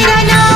I know.